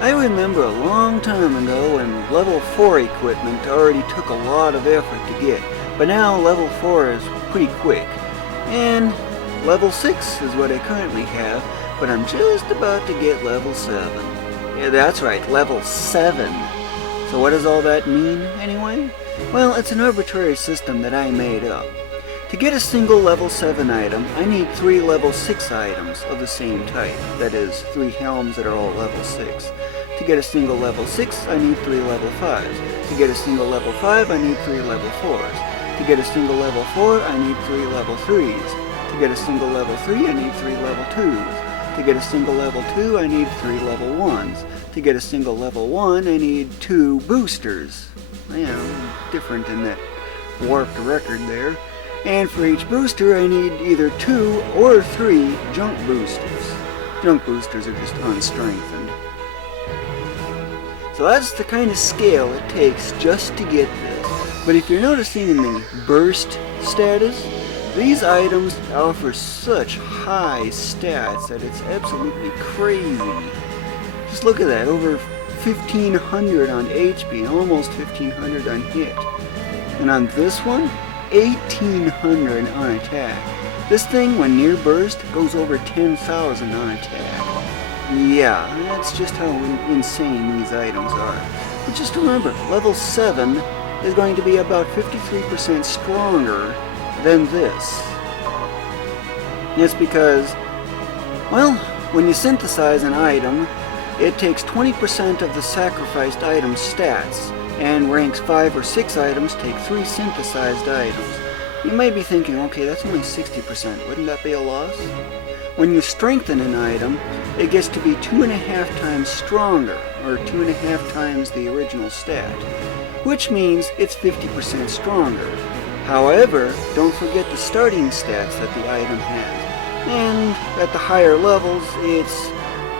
I remember a long time ago when level 4 equipment already took a lot of effort to get, but now level 4 is pretty quick. And level 6 is what I currently have, but I'm just about to get level 7. Yeah, that's right, level 7. So what does all that mean, anyway? Well, it's an arbitrary system that I made up. To get a single level 7 item, I need 3 level 6 items of the same type, that is, 3 helms that are all level 6. To get a single level 6, I need 3 level 5s. To get a single level 5, I need 3 level 4s. To get a single level 4, I need 3 level 3s. To get a single level 3, I need 3 level 2s. To get a single level 2, I need 3 level 1s. To get a single level 1, I need 2 boosters. Yeah, different in that warped record there. And for each booster, I need either 2 or 3 junk boosters. Junk boosters are just unstrengthened. So that's the kind of scale it takes just to get this. But if you're noticing in the burst status, these items offer such high stats that it's absolutely crazy. Just look at that, over 1500 on HP and almost 1500 on hit. And on this one, 1800 on attack. This thing, when near burst, goes over 10,000 on attack. Yeah, that's just how insane these items are. But just remember, level 7 is going to be about 53% stronger than this. It's because, well, when you synthesize an item, it takes 20% of the sacrificed item's stats, and ranks 5 or 6 items take 3 synthesized items. You may be thinking, okay, that's only 60%, wouldn't that be a loss? When you strengthen an item, it gets to be 2.5 times stronger, or 2.5 times the original stat, which means it's 50% stronger. However, don't forget the starting stats that the item has, and at the higher levels, it's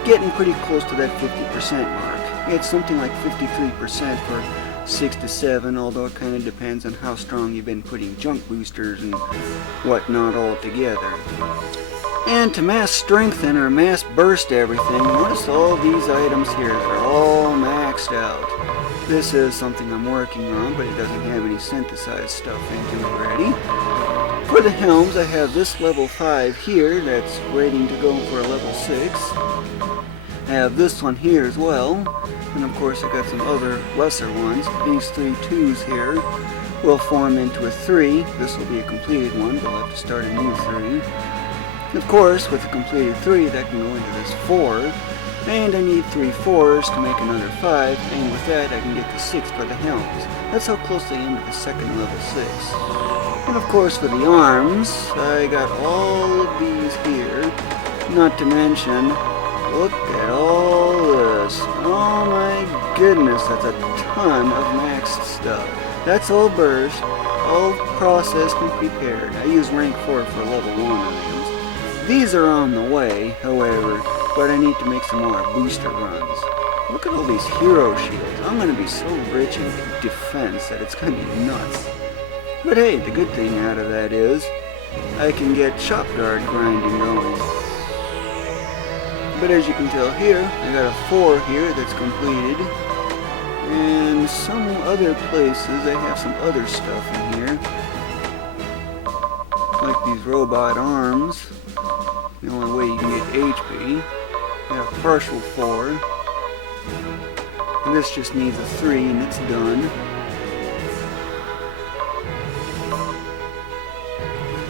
getting pretty close to that 50% mark. It's something like 53% for 6 to 7, although it kind of depends on how strong you've been putting junk boosters and whatnot all together. And to mass strengthen or mass burst everything, notice all these items here are all maxed out. This is something I'm working on, but it doesn't have any synthesized stuff into it already. For the helms, I have this level 5 here that's waiting to go for a level 6. I have this one here as well, and of course I got some other lesser ones. These 3 2s here will form into a 3. This will be a completed one, but I'll have to start a new 3. Of course, with a completed 3, that can go into this 4, and I need 3 4s to make another 5, and with that I can get the 6 for the helms. That's how close I am to the second level 6. And of course for the arms, I got all of these here, not to mention, look at all this. Oh my goodness, that's a ton of maxed stuff. That's all burst, all processed and prepared. I use rank 4 for level 1 items. These are on the way, however, but I need to make some more booster runs. Look at all these hero shields. I'm going to be so rich in defense that it's going to be nuts. But hey, the good thing out of that is I can get shop guard grinding going. But as you can tell here, I got a 4 here that's completed. And some other places, I have some other stuff in here. Like these robot arms. The only way you can get HP. I have a partial 4. And this just needs a 3 and it's done.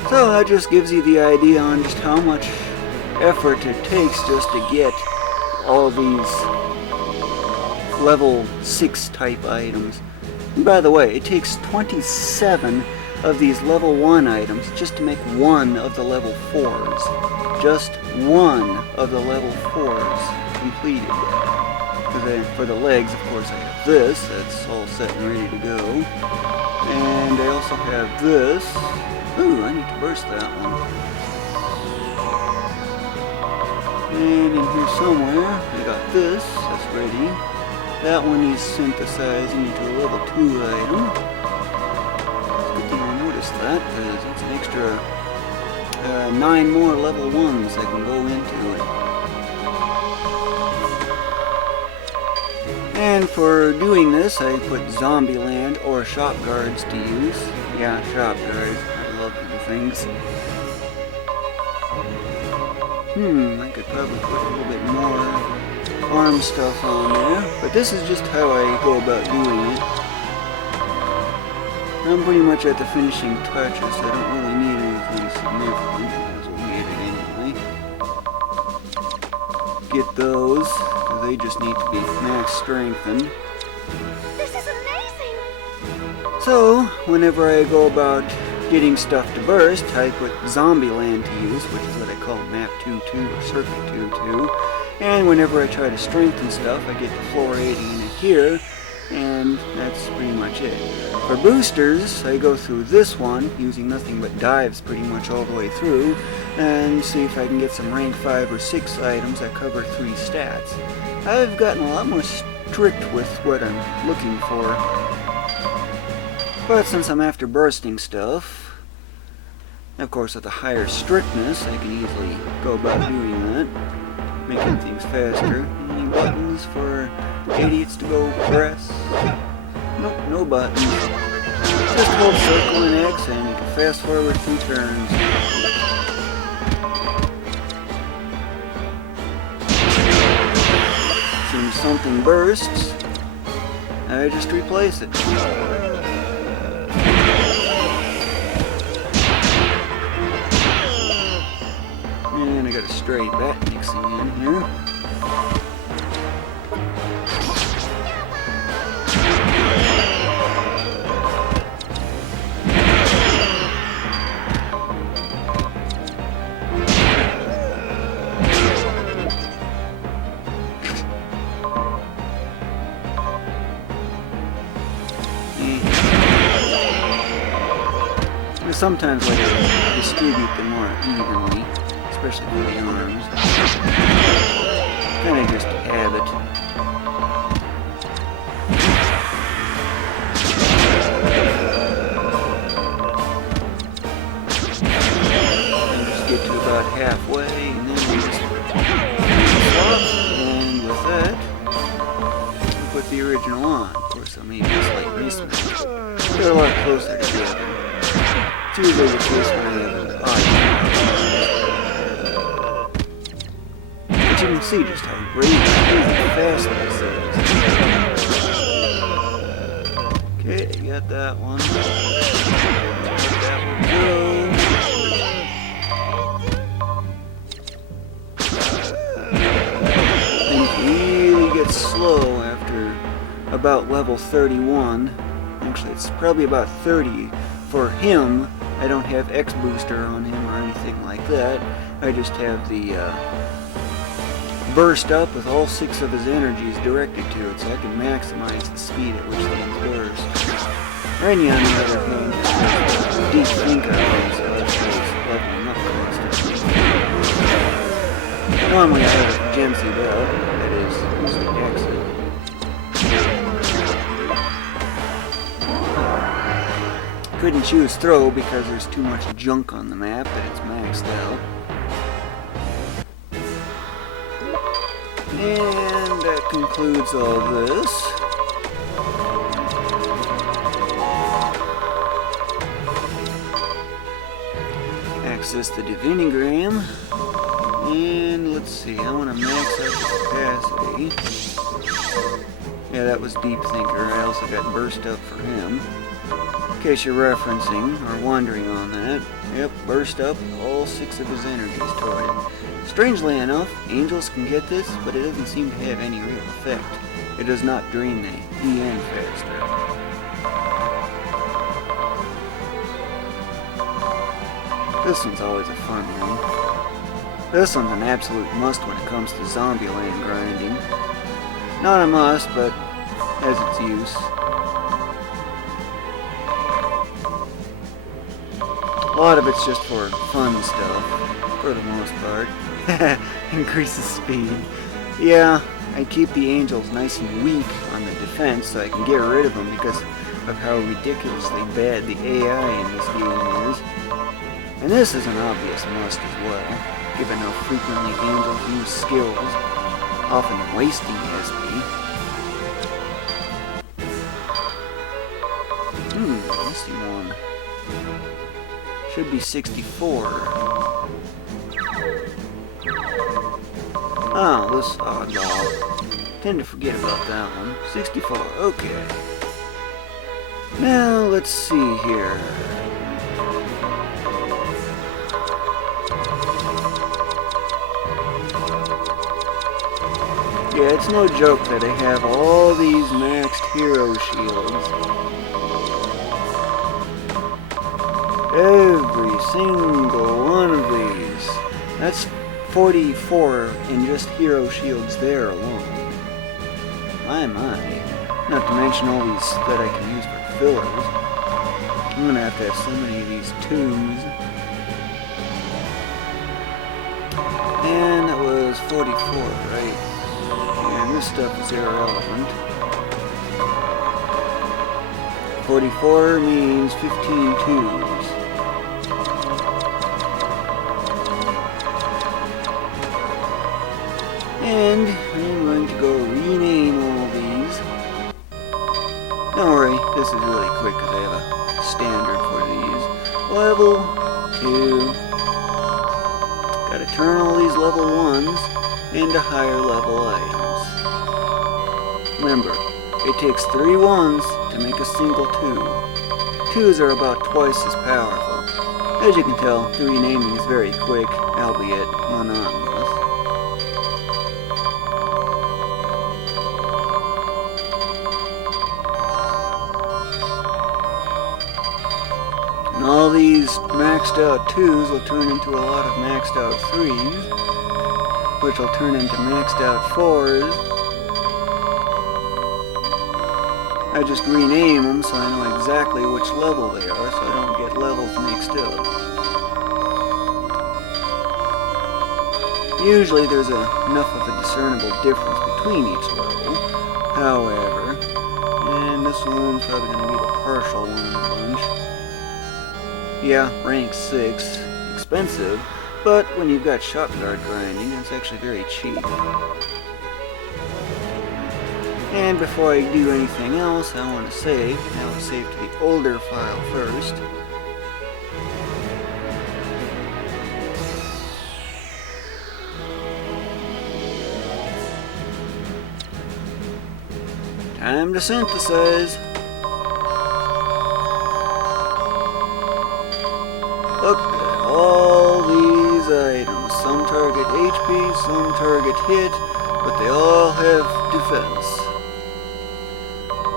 So that just gives you the idea on just how much effort it takes just to get all these level 6 type items. And by the way, it takes 27 of these level 1 items just to make one of the level 4s. Just one of the level 4s completed. For the legs, of course, I have this. That's all set and ready to go. And I also have this. Ooh, I need to burst that one. And in here somewhere, I got this, that's ready. That one is synthesizing into a level 2 item. Good thing I noticed that, because it's an extra 9 more level 1s I can go into it. And for doing this, I put Zombieland or Shop Guards to use. Yeah, Shop Guards. I love them things. I could probably put a little bit more arm stuff on there, but this is just how I go about doing it. I'm pretty much at the finishing touches, so I don't really need anything significant, as we'll need it anyway. Get those, because they just need to be max strengthened. This is amazing! So, whenever I go about getting stuff to burst, I put Zombieland to use, which is what I call Map 2-2 or Circuit 2-2. And whenever I try to strengthen stuff, I get the floor 80 in it here, and that's pretty much it. For boosters, I go through this one, using nothing but dives pretty much all the way through, and see if I can get some rank 5 or 6 items that cover 3 stats. I've gotten a lot more strict with what I'm looking for. But since I'm after bursting stuff, of course with a higher strictness, I can easily go about doing that, making things faster. Any buttons for idiots to go press? Nope, no buttons. Just hold circle and X and you can fast forward 2 turns. As soon as something bursts, I just replace it. And I got a stray bat mixing in here. Sometimes like to distribute them more evenly, especially for the arms. Kind of just habit. And just get to about halfway, and then we just swap, and with that, we put the original on. Of course, I mean, just like mismatch. They're a lot closer together. It's usually the case when I have an odd. But you can see just how crazy fast this is. Okay, you got that one. Let that one go. Things really get slow after about level 31. Actually, it's probably about 30 for him. I don't have X booster on him or anything like that. I just have the burst up with all 6 of his energies directed to it, so I can maximize the speed at which things burst. Renya, on the other hand, is a deep thinker, so that's leveling up constantly. Normally I have a gem seed out, that is, using exit. Couldn't choose throw because there's too much junk on the map that it's maxed out. And that concludes all this. Access the Divinigram. And let's see, I want to max out the capacity. Yeah, that was Deep Thinker. I also got burst up for him. In case you're referencing or wondering on that, yep, burst up all 6 of his energies toward it. Strangely enough, angels can get this, but it doesn't seem to have any real effect. It does not drain the EN faster. This one's always a fun one. This one's an absolute must when it comes to Zombieland grinding. Not a must, but has its use. A lot of it's just for fun stuff, for the most part. Increases speed. Yeah, I keep the angels nice and weak on the defense so I can get rid of them because of how ridiculously bad the AI in this game is. And this is an obvious must as well, given how frequently angels use skills, often wasting SP. missing one. Should be 64. Oh, this oddball. Tend to forget about that one. 64, okay. Now, let's see here. Yeah, it's no joke that I have all these maxed hero shields. Every single one of these. That's 44 in just hero shields there alone. My. Not to mention all these that I can use for fillers. I'm gonna have so many of these 2s. And that was 44, right? And this stuff is irrelevant. 44 means 15 2s. And I'm going to go rename all these. Don't worry, this is really quick because I have a standard for these. Level 2. Gotta turn all these level 1s into higher level items. Remember, it takes 3 1s to make a single 2. 2s are about twice as powerful. As you can tell, the renaming is very quick, albeit monotonous. And all these maxed out 2s will turn into a lot of maxed out 3s, which will turn into maxed out 4s. I just rename them so I know exactly which level they are, so I don't get levels mixed up. Usually there's enough of a discernible difference between each level, however, and this one's probably going to be the partial one in the bunch. Yeah, rank 6, expensive, but when you've got shot guard grinding, it's actually very cheap. And before I do anything else, I want to save. Now I'll save to the older file first. Time to synthesize. Look at all these items. Some target HP, some target hit, but they all have defense.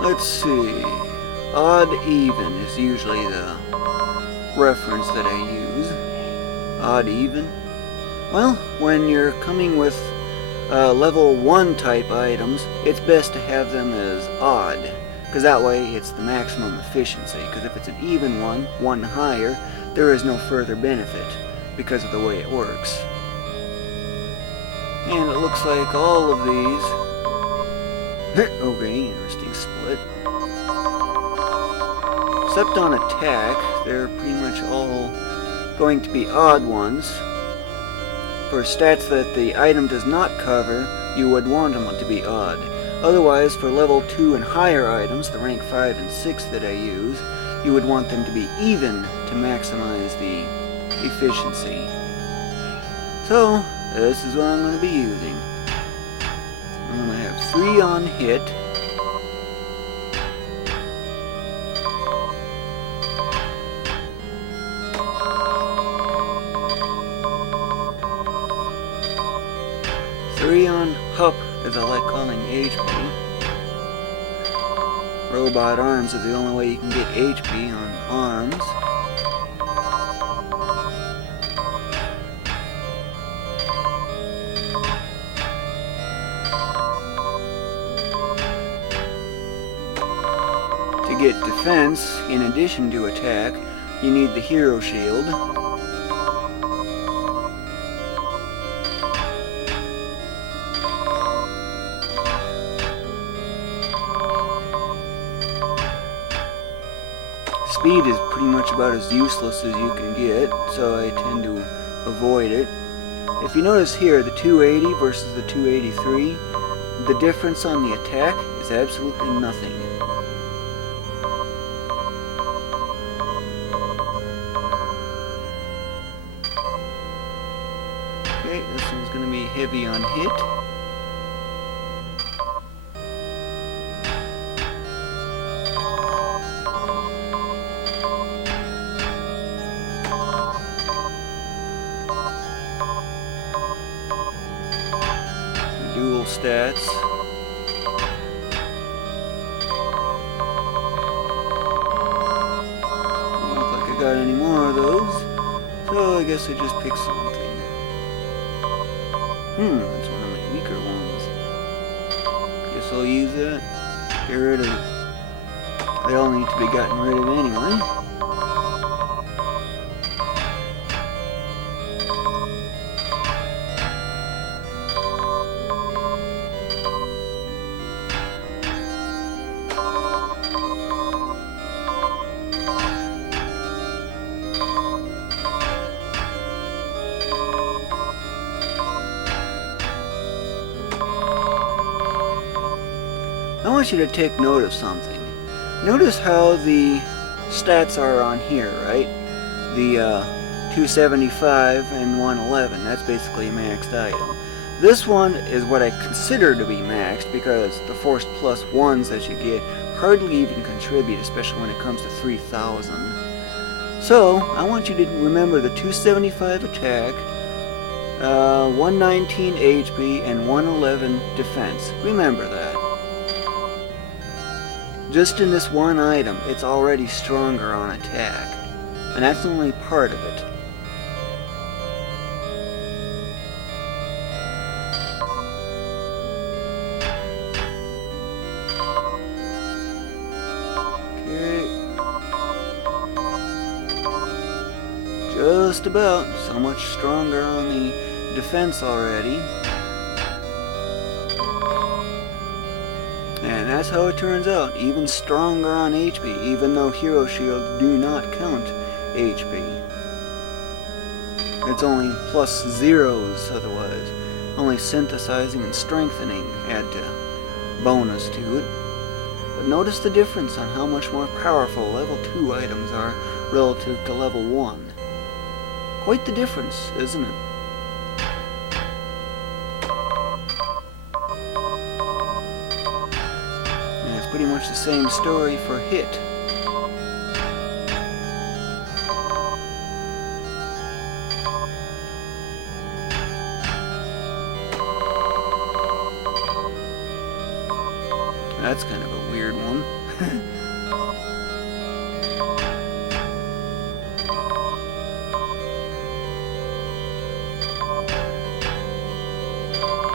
Let's see. Odd even is usually the reference that I use. Odd even? Well, when you're coming with level 1 type items, it's best to have them as odd, because that way it's the maximum efficiency. Because if it's an even one higher, there is no further benefit because of the way it works. And it looks like all of these. Okay, interesting split. Except on attack, they're pretty much all going to be odd ones. For stats that the item does not cover, you would want them to be odd. Otherwise, for level 2 and higher items, the rank 5 and 6 that I use, you would want them to be even to maximize the efficiency. So, this is what I'm going to be using. I'm going to have 3 on hit. Three on Hup, as I like calling HP. Robot arms are the only way you can get HP on arms. To get defense, in addition to attack, you need the hero shield. Speed is pretty much about as useless as you can get, so I tend to avoid it. If you notice here, the 280 versus the 283, the difference on the attack is absolutely nothing. heavy on hit. The dual stats. Don't look like I got any more of those. So I guess I just picked something. That's one of my weaker ones. Guess I'll use that. Get rid of it. They all need to be gotten rid of anyway. I want you to take note of something. Notice how the stats are on here, right? The 275 and 111, that's basically a maxed item. This one is what I consider to be maxed because the forced plus ones that you get hardly even contribute, especially when it comes to 3000. So, I want you to remember the 275 attack, 119 HP, and 111 defense. Remember that. Just in this one item, it's already stronger on attack. And that's only part of it. Okay. Just about. So much stronger on the defense already. And that's how it turns out, even stronger on HP, even though Hero Shield do not count HP. It's only plus zeros otherwise. Only synthesizing and strengthening add to bonus to it. But notice the difference on how much more powerful level 2 items are relative to level 1. Quite the difference, isn't it? Pretty much the same story for hit. That's kind of a weird one.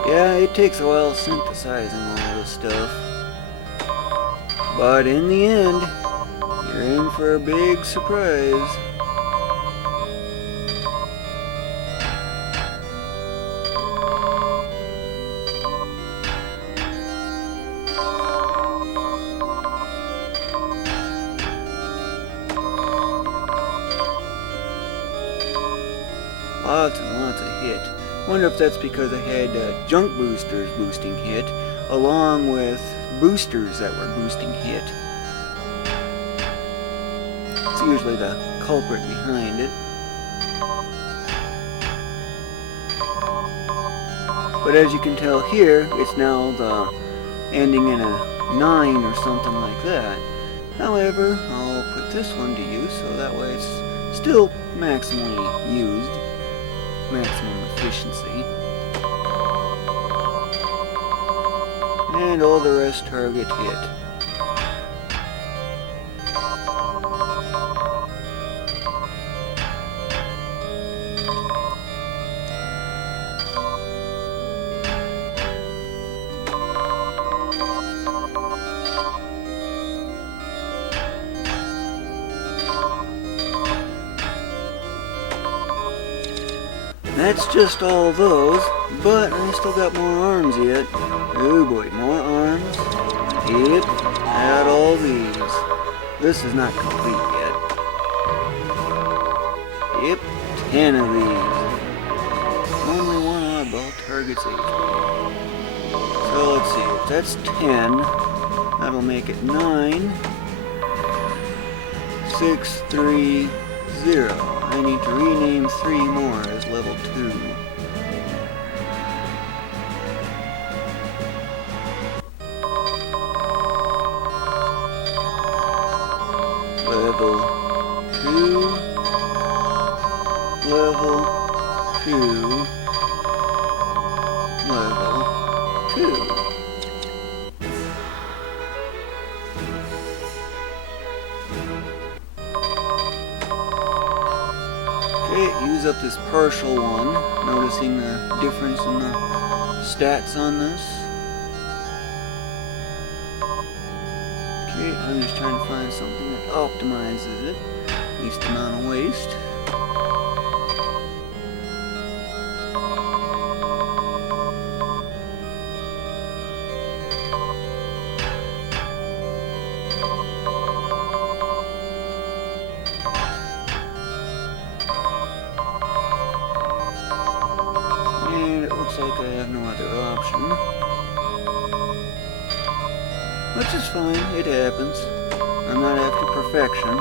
Yeah, it takes a while synthesizing all this stuff. But in the end, you're in for a big surprise. Lots and lots of hit. Wonder if that's because I had junk boosters boosting hit, along with boosters that were boosting hit. It's usually the culprit behind it. But as you can tell here, it's now the ending in a 9 or something like that. However, I'll put this one to use so that way it's still maximally used. Maximum efficiency. And all the rest target hit. That's just all those, but I still got more arms yet. Oh boy, more arms. Yep, add all these. This is not complete yet. Yep, 10 of these. Only one oddball targets 8. So let's see, if that's 10, that'll make it 9. 6, 3, 0. I need to rename 3 more as level 2. level 2, level 2, level 2. Okay, use up this partial one, noticing the difference in the stats on this. Okay, I'm just trying to find something that optimizes it, least amount of waste. And it looks like I have no other option. Which is fine, it happens. I'm not after perfection.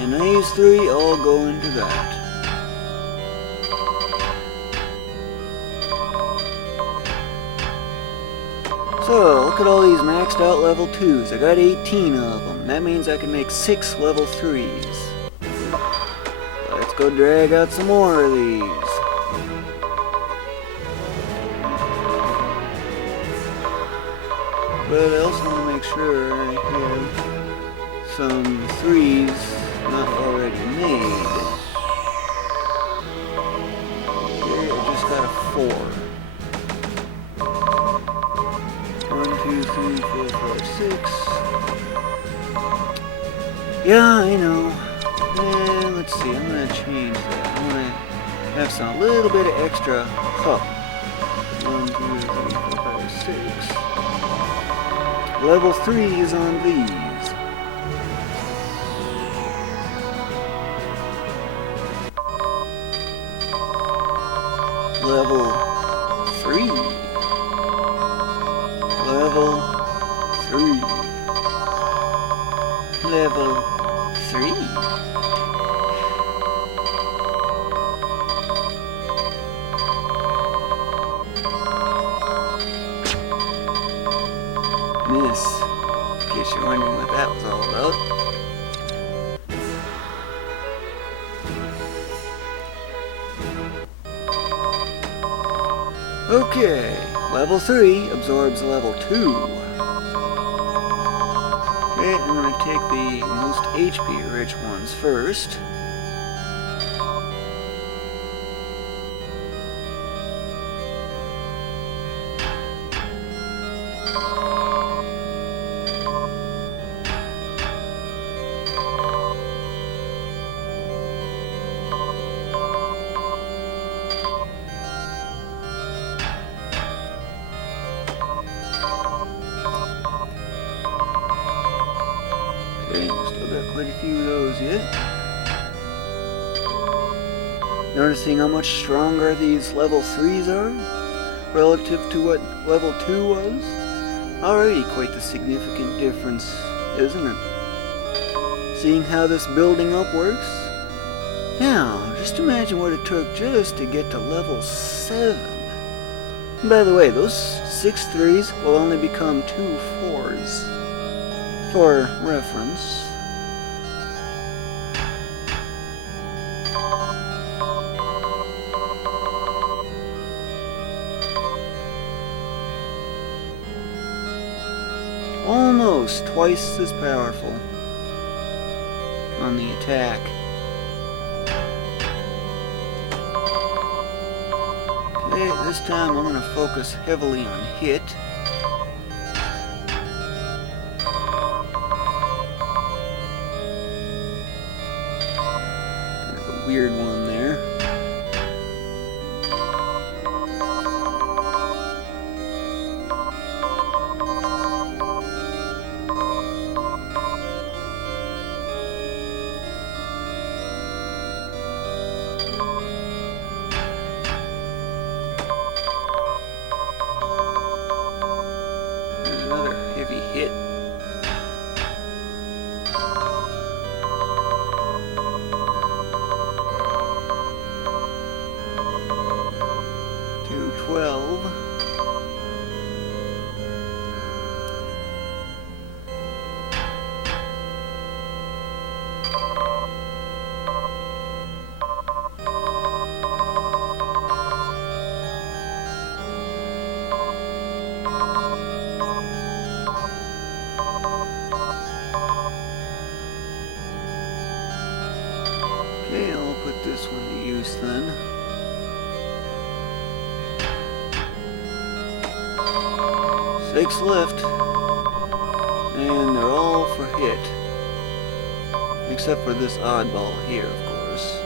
And these three all go into that. So, look at all these maxed out level 2s. I got 18 of them. That means I can make 6 level 3s. Let's go drag out some more of these. But I also want to make sure I have some 3s not already made. Okay, I just got a 4. 1, 2, 3, 4, 5, 6. Yeah, I know. And let's see, I'm gonna change that. I'm gonna have some a little bit of extra hup. 1, 2, 3, 4, 5, 6. Level 3 is on these. Level 3. Level 3. Level 3. Miss. In case you're wondering what that was all about. Okay, level 3 absorbs level 2. Okay, I'm going to take the most HP rich ones first. Okay, still got quite a few of those yet. Noticing how much stronger these level 3s are relative to what level 2 was? Already quite the significant difference, isn't it? Seeing how this building up works? Now, just imagine what it took just to get to level 7. And by the way, those 6 3s will only become 2 4s. For reference. Almost twice as powerful on the attack. Okay, this time I'm going to focus heavily on hit. Weird one there. Okay, I'll put this one to use then. Six left. And they're all for hit. Except for this oddball here, of course.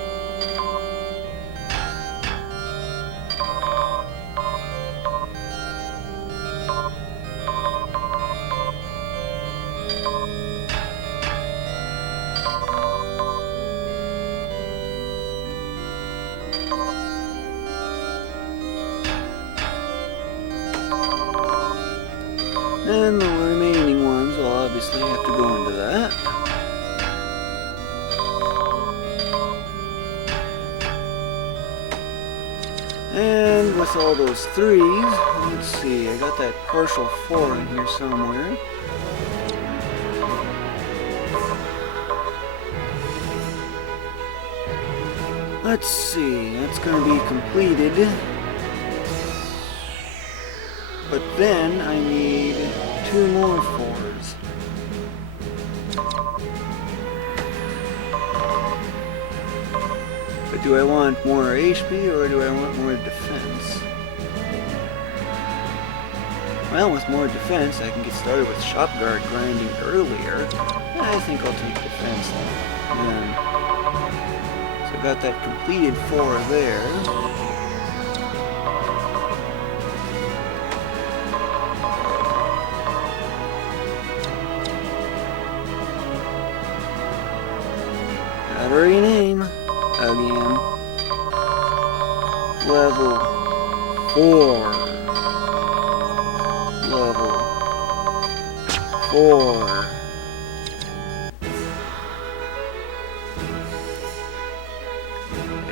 And the remaining ones will obviously have to go into that. And with all those threes, let's see, I got that partial 4 in here somewhere. Let's see, that's going to be completed. But then I need 2 more 4s. But do I want more HP or do I want more defense? Well, with more defense, I can get started with shop guard grinding earlier. I think I'll take defense then. So I got that completed 4 there. Gotta rename again. Level 4. Level 4.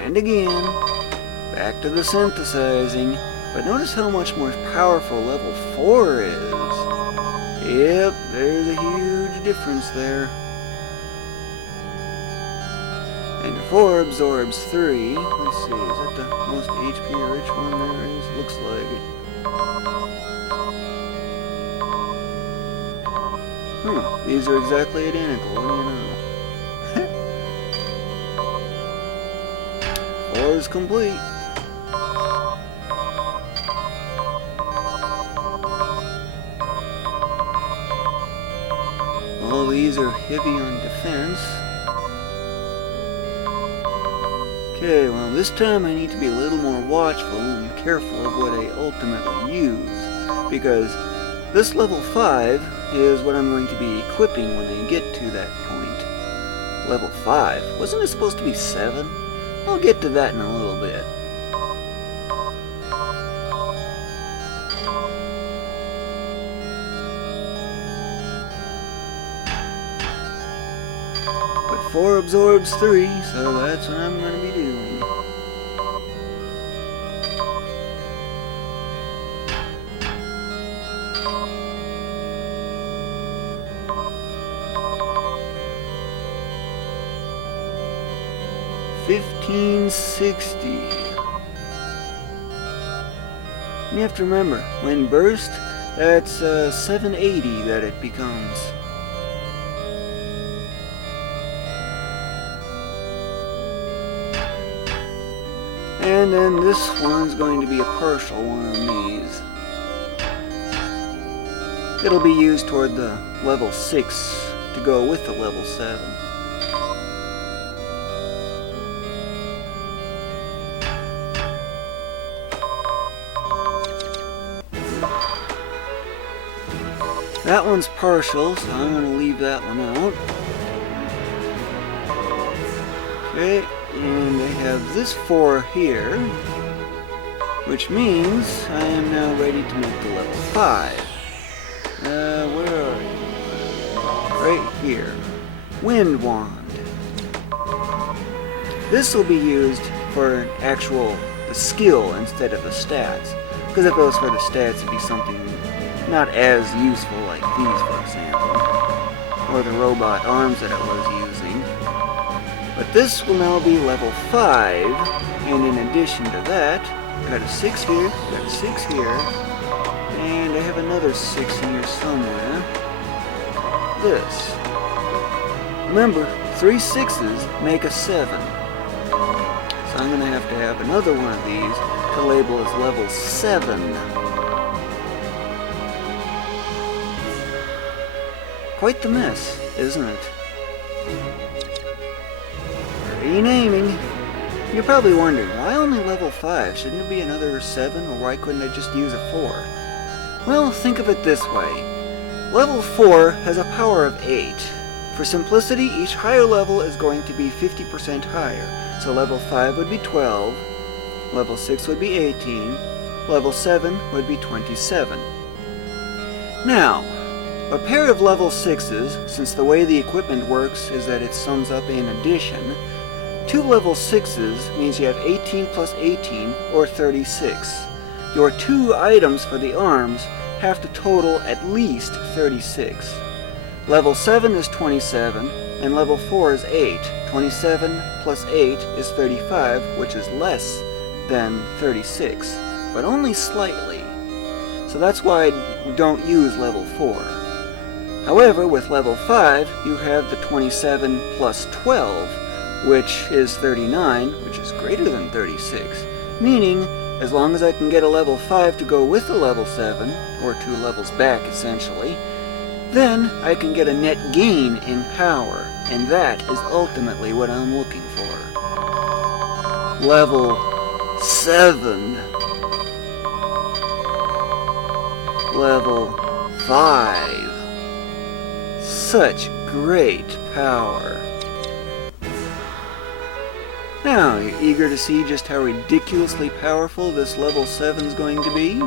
And again, back to the synthesizing. But notice how much more powerful level 4 is. Yep, there's a huge difference there. And 4 absorbs 3. Let's see, is that the most HP rich one there is? Looks like it. These are exactly identical. What do you know? 4 is complete. All these are heavy on defense. Okay, well this time I need to be a little more watchful and careful of what I ultimately use, because this level 5 is what I'm going to be equipping when I get to that point. Level 5? Wasn't it supposed to be 7? I'll get to that in a little bit. But 4 absorbs 3, so that's what I'm going to be doing. $15.60. You have to remember, when burst, that's $7.80 that it becomes. And then this one's going to be a partial one of these. It'll be used toward the level 6 to go with the level 7. That one's partial, so I'm going to leave that one out. Okay, and I have this 4 here, which means I am now ready to make the level 5. Where are you? Right here. Wind Wand. This will be used for the skill instead of the stats. Because if it was for the stats, it'd be something not as useful like these, for example, or the robot arms that I was using. But this will now be level 5, and in addition to that, I got a 6 here, got a 6 here, and I have another 6 in here somewhere. This. Remember, 3 6s make a 7. So I'm going to have another one of these to label as level 7. Quite the mess, isn't it? Renaming. You're probably wondering, why only level 5? Shouldn't it be another 7, or why couldn't I just use a 4? Well, think of it this way. Level 4 has a power of 8. For simplicity, each higher level is going to be 50% higher. So level 5 would be 12, level 6 would be 18, level 7 would be 27. Now, a pair of level 6s, since the way the equipment works is that it sums up in addition, 2 level 6s means you have 18 plus 18, or 36. Your 2 items for the arms have to total at least 36. Level 7 is 27, and level 4 is 8. 27 plus 8 is 35, which is less than 36, but only slightly. So that's why I don't use level 4. However, with level 5, you have the 27 plus 12, which is 39, which is greater than 36, meaning as long as I can get a level 5 to go with the level 7, or 2 levels back essentially, then I can get a net gain in power, and that is ultimately what I'm looking for. Level 7. Level 5. Such great power. Now, you're eager to see just how ridiculously powerful this level 7 is going to be?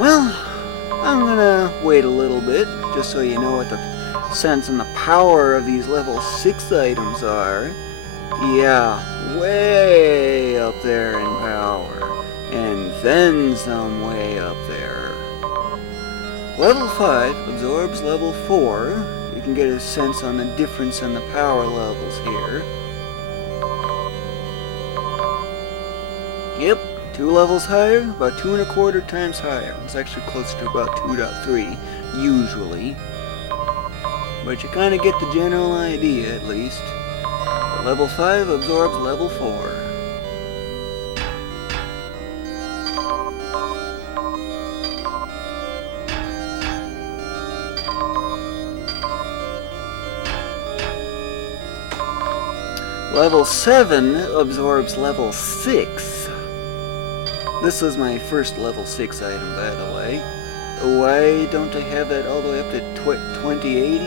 Well, I'm gonna wait a little bit, just so you know what the sense and the power of these level 6 items are. Yeah, way up there in power, and then some way up there. Level 5 absorbs level 4. You can get a sense on the difference in the power levels here. Yep, 2 levels higher, about 2.25 times higher. It's actually close to about 2.3, usually. But you kind of get the general idea, at least. But level 5 absorbs level 4. Level 7 absorbs level 6. This is my first level 6 item, by the way. Why don't I have that all the way up to 2080?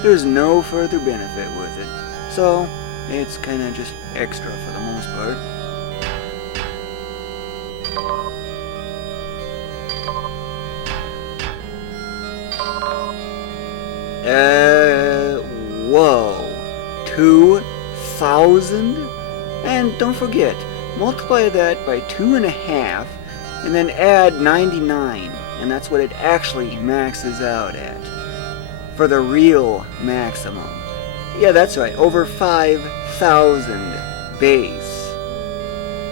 There's no further benefit with it. So, it's kind of just extra for the most part. Whoa. 2,000? And don't forget, multiply that by 2.5, and then add 99, and that's what it actually maxes out at. For the real maximum. Yeah, that's right, over 5,000 base.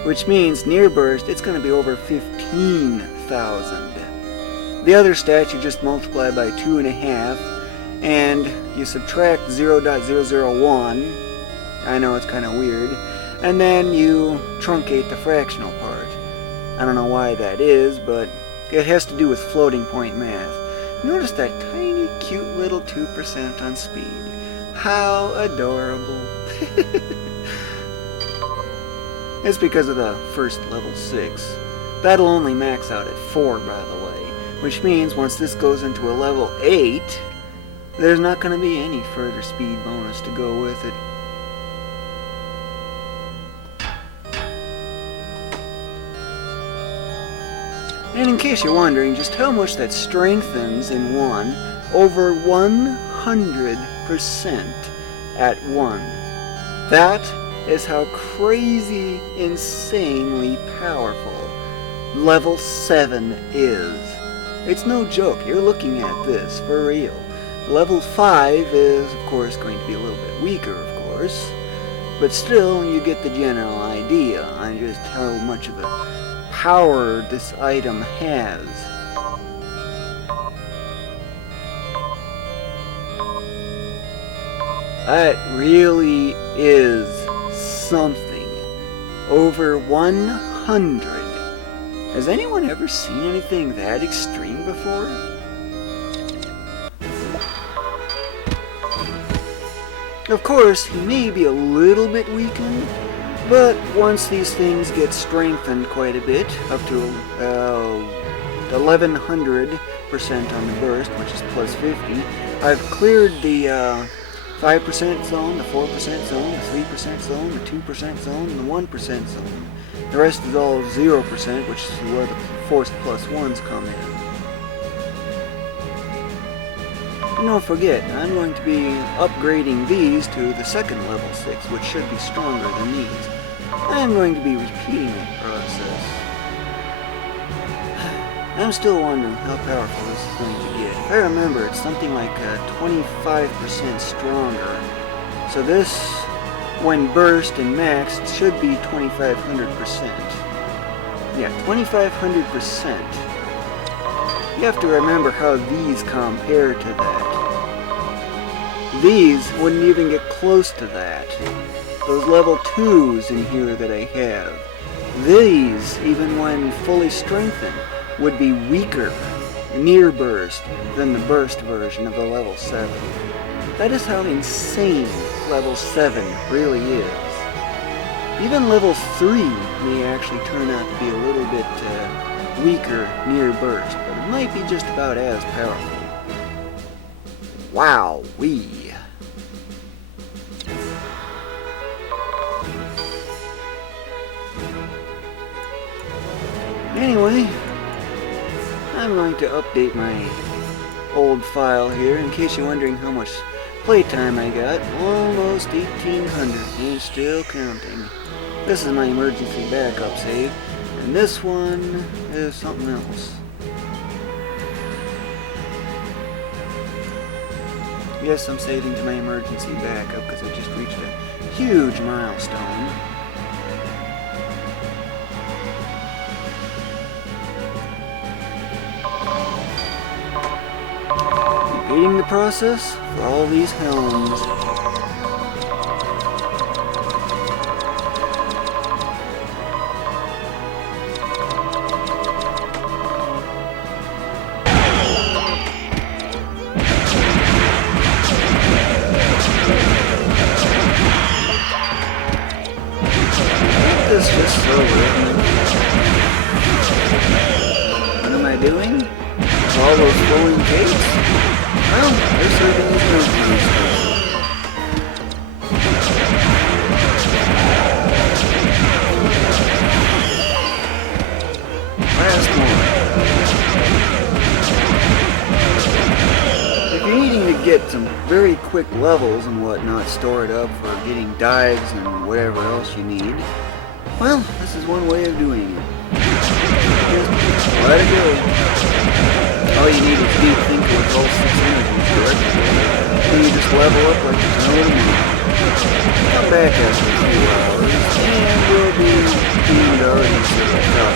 Which means near burst, it's going to be over 15,000. The other stats you just multiply by 2.5, and you subtract 0.001. I know it's kind of weird. And then you truncate the fractional part. I don't know why that is, but it has to do with floating point math. Notice that tiny, cute little 2% on speed. How adorable. It's because of the first level 6. That'll only max out at 4, by the way. Which means once this goes into a level 8, there's not going to be any further speed bonus to go with it. And in case you're wondering just how much that strengthens in 1, over 100% at 1. That is how crazy, insanely powerful level 7 is. It's no joke, you're looking at this for real. Level 5 is, of course, going to be a little bit weaker, of course, but still you get the general idea on just how much of a power this item has. That really is something. over 100. Has anyone ever seen anything that extreme before? Of course, he may be a little bit weakened, but once these things get strengthened quite a bit, up to 1100% on the burst, which is plus 50, I've cleared the 5% zone, the 4% zone, the 3% zone, the 2% zone, and the 1% zone. The rest is all 0%, which is where the forced plus ones come in. And don't forget, I'm going to be upgrading these to the second level 6, which should be stronger than these. I'm going to be repeating that process. I'm still wondering how powerful this is going to get. If I remember, it's something like 25% stronger. So this, when burst and maxed, should be 2500%. Yeah, 2500%. You have to remember how these compare to that. These wouldn't even get close to that. Those level 2s in here that I have. These, even when fully strengthened, would be weaker, near burst, than the burst version of the level 7. That is how insane level 7 really is. Even level 3 may actually turn out to be a little bit weaker near burst, but it might be just about as powerful. Wow-wee. Anyway, I'm going to update my old file here in case you're wondering how much playtime I got. Almost 1800 and still counting. This is my emergency backup save, and this one is something else. Yes, I'm saving to my emergency backup because I just reached a huge milestone. Repeating the process for all these helms. This is just so weird. What am I doing? All those flowing capes? Well, they're serving as groceries. Last one. If you're needing to get some very quick levels and whatnot stored up for getting dives and whatever else you need, well, this is one way of doing it. Just let it go. All you need is deep thinker with all 6 energies, correct? Then you just level up like there's no tomorrow. Come back after a few hours, and we'll be themed already to the top.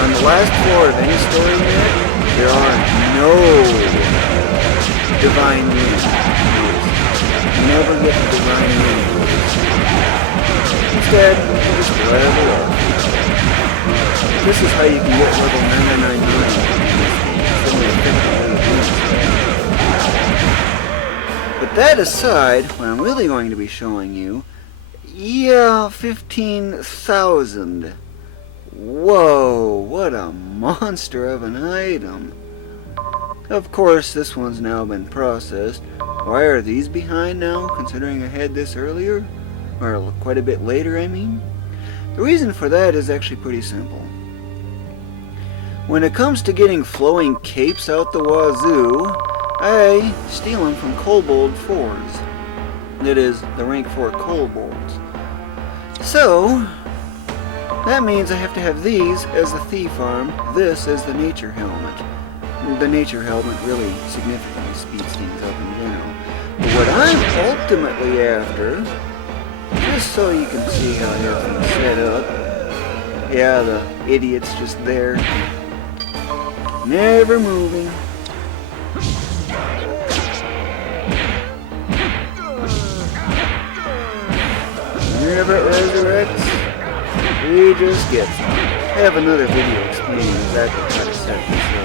On the last floor of any story map, there are no divine runes. Never get the divine runes. Instead, just level up. This is how you can get level 999. But that aside, what I'm really going to be showing you, 15,000. Whoa, what a monster of an item. Of course, this one's now been processed. Why are these behind now, considering I had this earlier? Or quite a bit later, I mean? The reason for that is actually pretty simple. When it comes to getting flowing capes out the wazoo, I steal them from kobold 4s. That is, the rank 4 kobolds. So, that means I have to have these as the thief arm, this as the nature helmet. The nature helmet really significantly speeds things up in general. But what I'm ultimately after, just so you can see how everything's set up, yeah, the idiot's just there, never moving. Whenever it resurrects, We just get some. I have another video explaining exactly how to set this up.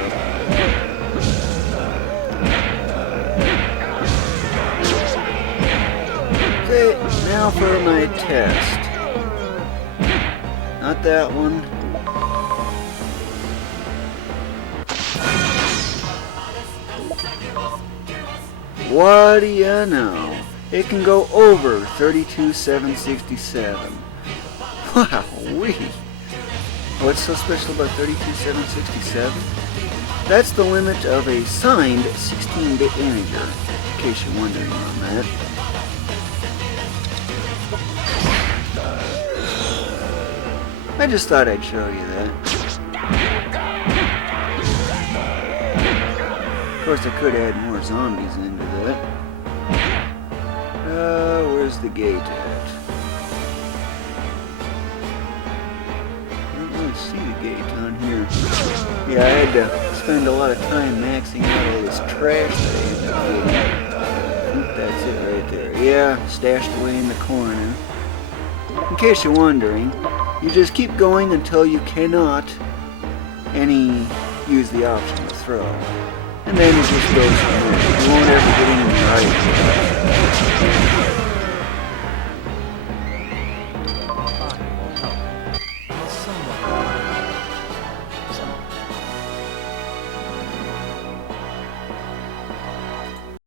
Okay, now for my test. Not that one. What do you know? It can go over 32,767. Wow-wee. What's so special about 32,767? That's the limit of a signed 16-bit integer, in case you're wondering on that. I just thought I'd show you that. Of course, I could add more zombies into that. Where's the gate at? I don't really see the gate on here. Yeah, I had to spend a lot of time maxing out all this trash that I ended up getting. I think that's it right there. Yeah, stashed away in the corner. In case you're wondering, you just keep going until you cannot use the option to throw. And then it just goes from there. You won't ever get any more items.